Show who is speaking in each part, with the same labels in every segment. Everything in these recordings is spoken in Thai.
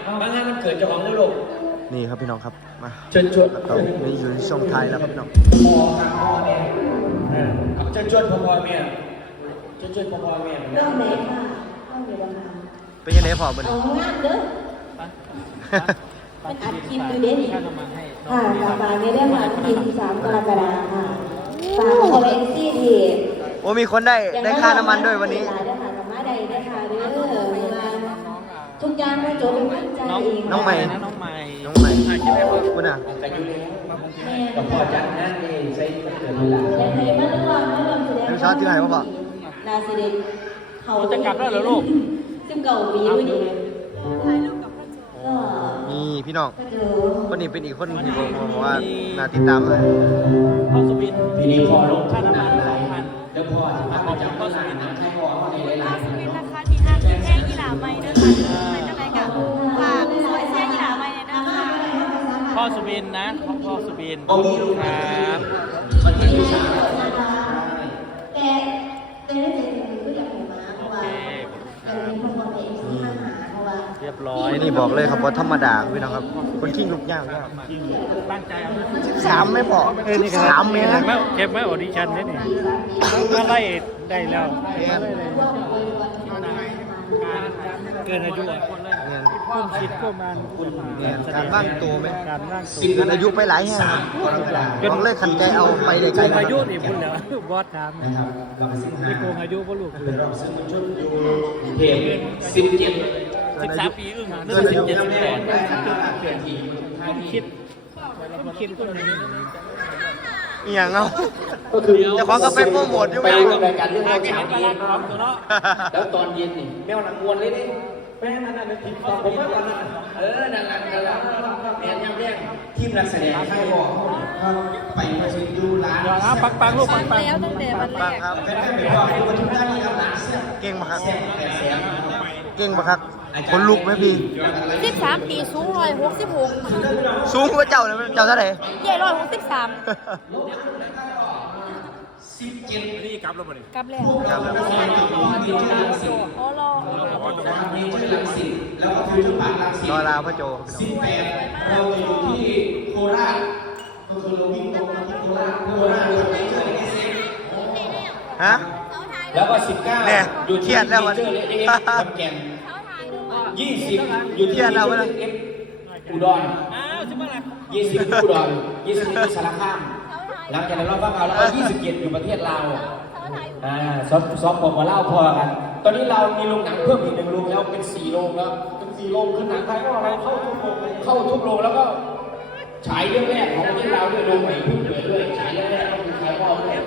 Speaker 1: บางงานมันเกิดจากของในโลก
Speaker 2: นี่ครับพี่น้องครับมา
Speaker 1: เชิญชวน
Speaker 2: ตอนนี้อยู่ในช่วงท้ายแล้วครับพี่น้อง
Speaker 1: พ่อครับพ่อเนี่ยเชิญชวนพ่อแม่เชิญชวนพ่อแม่
Speaker 3: เรื่องไหนค่ะต้องอยู่บ้าง
Speaker 2: เป็นยังไงพอมัน
Speaker 3: เอางานเด้อมันอัดคลิปอยู่เด้นี่ค่ะฝากในเรื่องวันที่13กรกฎาคมค่ะฝากคอเรนซี่ดี
Speaker 2: โอ้มีคนได้ค่าน้ำมันด้วยวันนี้
Speaker 3: มาได้ค่ะเด้อทุกอย่างมาจบเป็นใจเอง
Speaker 2: น้องใหม่คุณอ่ะ
Speaker 1: แต่อยู่แล้วแต่พอจัดนั่นเองใช้เกิดเวลา
Speaker 3: แต่ใครมาระวังแสดง
Speaker 2: ชาติที่ไหนวะพ่อ
Speaker 3: นาซีเดนเขา
Speaker 4: จะกลับแล้วเหรอลูก
Speaker 3: ซึ่งเก่าปีด้วยนี่
Speaker 2: นี่พี่น้องคนนี้เป็นอีกคนที่บอกว่าน่าติดตามเลย
Speaker 4: พ่อสุบิน
Speaker 1: ทีนี้พอลงค่าน้ำมัน2,000แล้วพอมาประจำก็สายน้ำใช้พอเขาในหลายๆ
Speaker 5: สุบินราคาที่ห้างแท่งกีฬาไม่ด้วยค่ะเป็นจังไรกันฝากซอยแท่งกีฬาไม่เนี่ยนะคะ
Speaker 4: พ่อสุบินนะพ่อสุบิน
Speaker 1: ครับมันเป็นวิชา
Speaker 3: แต่ได้เจ็ดก็อยากเห็นมาเพราะว่าแต่ในพวกเราเองที่มาหาเพราะว่า
Speaker 4: เรียบร้อย
Speaker 2: นี่บอกเลยครับว่าธรรมดาพี่น้องครับคนขี้ลุกยากแล้ว
Speaker 4: ตั้งใจ
Speaker 2: 13ไม่พอ13เมตร
Speaker 4: เก็บไว้ออดิชั่นได้นี่ก็ไล่ได้แล้วเกินอายุพุ่งคิดก็มัน
Speaker 2: การบ้างตัวไหม
Speaker 4: การร่างตัว
Speaker 2: อายุไปหลายแห่งจนเลยขันใจเอาไปได้ไกล
Speaker 4: อายุนี่พุ่นแล้วบอสถามไม่โกงอายุพ่อลูก
Speaker 1: เพลง13 ปีอึ้ง
Speaker 4: เรื่อง17 18คิดคนนี้
Speaker 2: อย่างเอาจะขอกาแฟโปรโมทอยู่ไหม
Speaker 1: รายการเรื่องเราเช้านี้แล้วตอนเย็นนี่แมวหนังวนเลยนี่แม่นั่นน่ะทีมผมว่าตอนนั้นนั่นแหละแม่ยังแย่งทีมนักแสดงใครบอกไปประชุมดูร้าน
Speaker 4: ปังลูกปัง
Speaker 5: แล้วตั้งแต่วันแรก
Speaker 2: ครับ
Speaker 1: เป็นไปบอกประชุมได้มีร้านเสีย
Speaker 2: เก่งมากครับเก่งมากครับคนลุกไหมพี่
Speaker 5: 13 ปีสูง166
Speaker 2: สูงกว่าเจ้าเลยเจ้าเท่าไหร่
Speaker 5: ใหญ่163
Speaker 4: นี่กลับแล้วบ่นี่
Speaker 5: กลับแล้วอ๋อรอ
Speaker 2: ลาพระโจ
Speaker 1: 18เราอยู่ที่โคราชก็คือเราวิ่งตรงมาที่โคราชเราไปเจอเอสเอ็ม
Speaker 2: ฮะ
Speaker 1: แล้วก็19
Speaker 2: อยู่เครียดแล้ววันนี้
Speaker 1: แก่น20อยู่ที่เอฟอุดร20อุดร20ที่สารคามหลังจากนั้นเราฟังเอาแล้วก็27อยู่ประเทศลาวซ้อมผมมาเล่าพอกันตอนนี้เรามีโรงหนังเพิ่มอีก1 โรงแล้วเป็น4 โรงแล้วเป็น4 โรงคือหนังไทยก็อะไรเข้าทุกโรงแล้วก็ฉายเรื่องแรกของประเทศลาวด้วยโรงใหม่เพิ่งเปิดด้วยฉายเรื่องแรกก็คือไทยพ่อเลย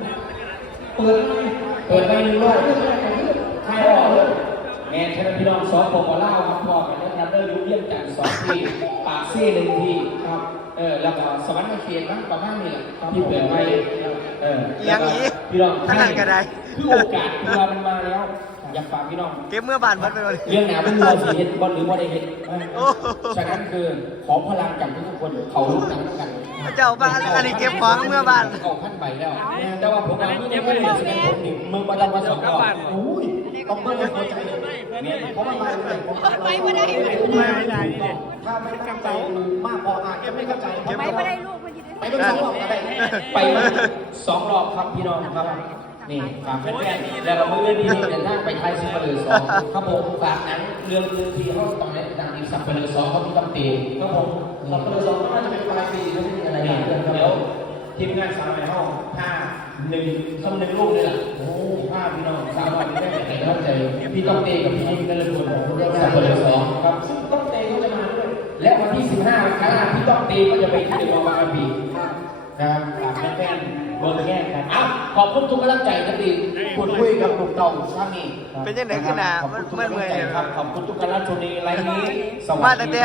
Speaker 1: เปิดไป1 โรงไทยพ่อเลยแม่ชนะพี่น้องซ้อมผมมาเล่าครับพ่อกันนะครับได้รู้เรื่องจาก2 ทีปากซี่1 ทีครับแล้วก็สวรรค์เขียนนะประมาณนี้แหละที่เปลี่ยนไป
Speaker 2: อย่างนี้
Speaker 1: พี่น้อง
Speaker 2: ท่านก็ได้
Speaker 1: โอกาสที่มันมาแล้วอยากฝากพี่น้อง
Speaker 2: เก็บเมื่อบานบัดไปเลย
Speaker 1: เรื่องหนาเป็นเราสีเห็ดบอลหรือบอลได้เห็ดฉะนั้นคือขอพลังจากทุกคนเขาลุกกันกัน
Speaker 2: เจ้าบ้านอันนี้เก็บของเมื่อบาน
Speaker 1: เอาขั้นใบแล้วแต่ว่าผมนี่ไม่ได้แสดงผมนี่มึงมาทำมา2 รอบโอ้ยต้องเปิดหัวใจเพราะมันมาเลย
Speaker 5: ไปไม่ได้
Speaker 1: ถ้าไม่ตั้งใจมากพออาจจะไม่เข้าใจ
Speaker 5: ไปไม่ได้ลูก
Speaker 1: ไปเป็น2 รอบก็ได้ไป2 รอบครับพี่น้องครับนี่ฝากแฟนๆแล้วเราเมื่อนี้เดินทางไปไทยซิมเบอร์2ครับผมฝากหนังเรื่องที่เขาตอนนี้ดังอีกซัมเบอร์2เขามีกำตีครับผมซัมเบอร์2ก็น่าจะเป็นปลายปีหรืออะไรอย่างเงี้ยเดี๋ยวทีมงานสาวในห้อง1 ลูกเลยล่ะโอ้5พี่น้องสาววันนี้ได้ไหนเข้าใจพี่ต้องเตกับพี่ยิ่งกันเลยคนซัมเบอร์2ครับซึ่งต้องเตเขาจะมาด้วยและวันที่15 ครั้งพี่ต้องเตก็จะไปที่เดอะมอลล์บางกะปินะครับฝากแฟนๆบนแง่กันขอบคุณทุกกำลังใจนะพี่พูดคุยกับลูกน้องช่างนี่
Speaker 2: เป็นยังไงขึ้นนะมันเมื่อย
Speaker 1: ครับขอบคุณทุกกำลังใจในไลน์นี้
Speaker 2: สวัสดี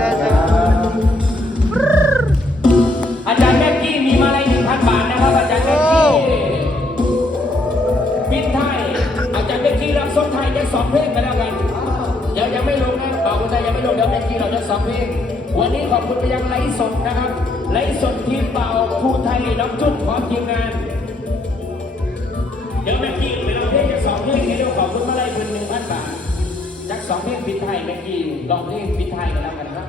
Speaker 1: อาจารย์แม็กกี้มีมาลัย 1,000 บาทนะครับอาจารย์แม็กกี้บินไทยอาจารย์แม็กกี้รับส่งไทยจะ2 เพลงไปแล้วกันเดี๋ยวยังไม่ลงนะบอกคนไทยยังไม่ลงเดี๋ยวแม็กกี้เราจะ2 เพลงวันนี้ขอบคุณไปยังไลฟ์สดนะครับไลฟ์สดทีมเป่าภูไทยน้ำจุ๊บพร้อมทีมงานเดี๋ยวแม็กกี้ไปรับเพลงจะ2 เพลงให้เราขอบคุณมาลัย1,000 บาทจาก 2 เพลงปิดไทยเมื่อกี้ลองเพลงปิดไทยกันแล้วกันครับ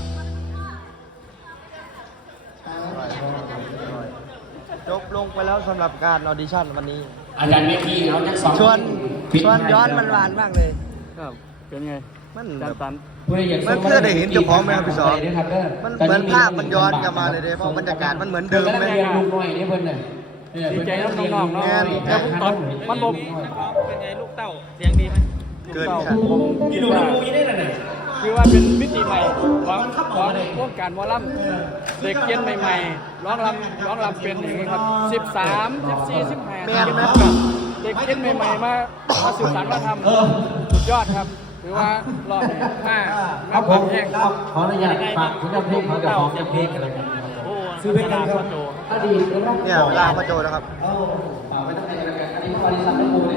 Speaker 2: จบลงไปแล้วสำหรับการออดิชั่นวันนี้
Speaker 1: อาจารย์เมื่อกี้เขาจะ2
Speaker 2: ชวนย้อนมันหวานมากเลย
Speaker 4: ครับเป็นไง
Speaker 2: มัน
Speaker 4: จา
Speaker 2: แบ
Speaker 4: น
Speaker 2: บ
Speaker 4: ตัน
Speaker 2: มันคือได้เห็นเจ้าของไหมครับพี่สอนมันเหมือนภาพมันย้อนกลับมาเลยเด้เพราะบรรยากาศมันเหมือนเดิมไหม
Speaker 1: เรียนลูกน้อยนี่เพิ่นน่ะ
Speaker 4: ดีใจน้องๆเนาะ
Speaker 2: งาน
Speaker 4: แล้วตอนมันบอกเป็นไงลูกเต้าเสียงดีไหม
Speaker 2: เกินค่ะ
Speaker 1: กินดูน้ำมูยี่ได้น่ะเนี่ย
Speaker 4: คือว่าเป็นมิติใหม่ของวงการหมอลำเด็กเจนใหม่ๆร้องรำเป็นอย่างนี้ครับ13 14 15
Speaker 2: แม่นไหม
Speaker 4: เด็กเจนใหม่ๆมาสื่อสารมาทำสุดยอดครับหรือว่ารอบห้า
Speaker 1: ครับผม
Speaker 4: แห้ง
Speaker 1: ขออนุญาตฝากคุณเพลงเขาจะฟ้องเพลงกันเลยครับ
Speaker 4: โอ้
Speaker 1: ซื้อเพลงกันครับอดีตนะครับ
Speaker 2: เนี่ยเวลาพ่อโจนะครับ
Speaker 1: ฝากไว้ตั้งแต่กันอันนี้บริษัทไม่ปูเลย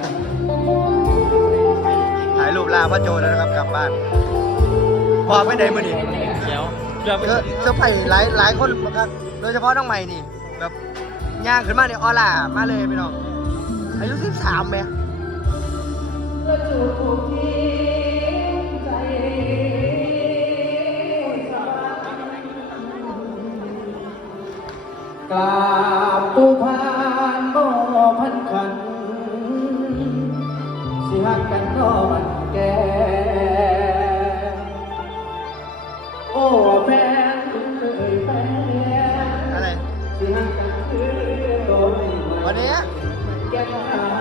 Speaker 2: ถ่ายรูปลาพ่อโจแล้วนะครับกลับบ้านพอไม่ได้มือนี่
Speaker 4: เดี๋ยวเดี๋ยวไป
Speaker 2: เซอร์ไพรส์หลายคนครับโดยเฉพาะน้องใหม่นี่แบบย่างขึ้นมาเนี่ยออร่ามาเลยพี่น้องอายุ13ไหม
Speaker 1: กราบตูพานบ่พันขันสิหักกันนอมันแก่โอ้แฟนเอ่ยแฟน
Speaker 2: อะไร
Speaker 1: สิหักกันคือโดย
Speaker 2: วันนี้
Speaker 1: แก้หา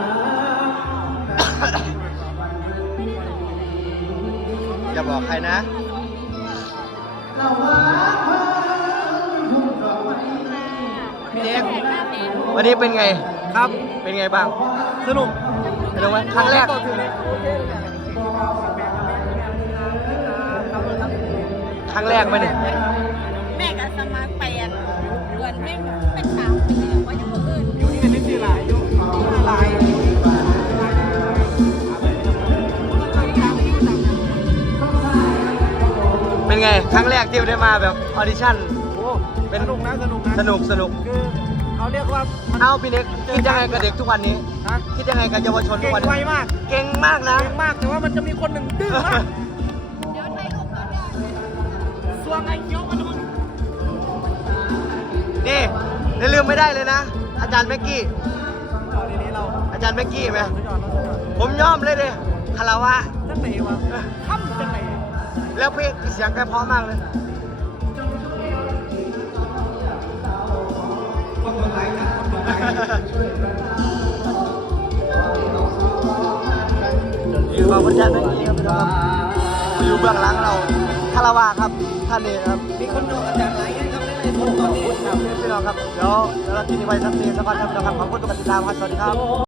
Speaker 2: อย่าบอกใครนะ พี่เด็กวันนี้เป็นไงครับ เป็นไงบ้าง สนุกสนุกไหมครั้งแรก ครั้งแรกไหมเนี่ย
Speaker 5: แม่กับสมาแปดเดือนแม่เป็น3 ปีว่าอย่างอื่น
Speaker 4: อยู่นี่กันนิดเดียวหลายอยู่หลาย
Speaker 2: เป็นไง ครั้งแรกที่ได้มาแบบออดิชั่น
Speaker 4: โอ้เป็นสนุกนะสนุกนะ
Speaker 2: สนุก
Speaker 4: คือเขาเรียกว่า
Speaker 2: เอ้าพี่เน็กคิดยังไงกับเด็กทุกวันนี้
Speaker 4: ฮะ
Speaker 2: คิดยังไงกับเยาวชนทุ
Speaker 4: เก่
Speaker 2: ก
Speaker 4: ง
Speaker 2: วัน
Speaker 4: ไว
Speaker 2: นี้
Speaker 4: มาก
Speaker 2: เก่งมากนะ
Speaker 4: เก่งมากแต่ว่ามันจะมีคนหนึ่งดื้อมาก
Speaker 5: เดี๋ยวไทยรูปก่อนเนี่ย
Speaker 4: ส่วนไอ้เขียวมันมึง
Speaker 2: นี่อย่าลืมไม่ได้เลยนะ อาจารย์แม็กกี้
Speaker 4: เอาทีนี้เรา
Speaker 2: อาจารย์แม็กกี้ไหม
Speaker 4: สุดยอดเราสุดยอด
Speaker 2: ผมยอมเลยเด้คาราวะ
Speaker 4: จะไหนวะค่ำจะไหน
Speaker 2: แล้วเพลงเสียงแกเพราะมากเลย อยู่กับคุณอาจารย์แม็กกี้ครับพี่น้องครับอยู่เบื้องหลังเราคาราวะครับท่านนี้ครับ
Speaker 1: มีคนดูอาจารย์ไหนกันครับในคนตอนนี้
Speaker 2: ครับพี่น้องครับเดี๋ยวเรากินไว้สักทีสักวันครับพี่น้องครับขอบคุณทุกการติดตามครับสวัสดีครับ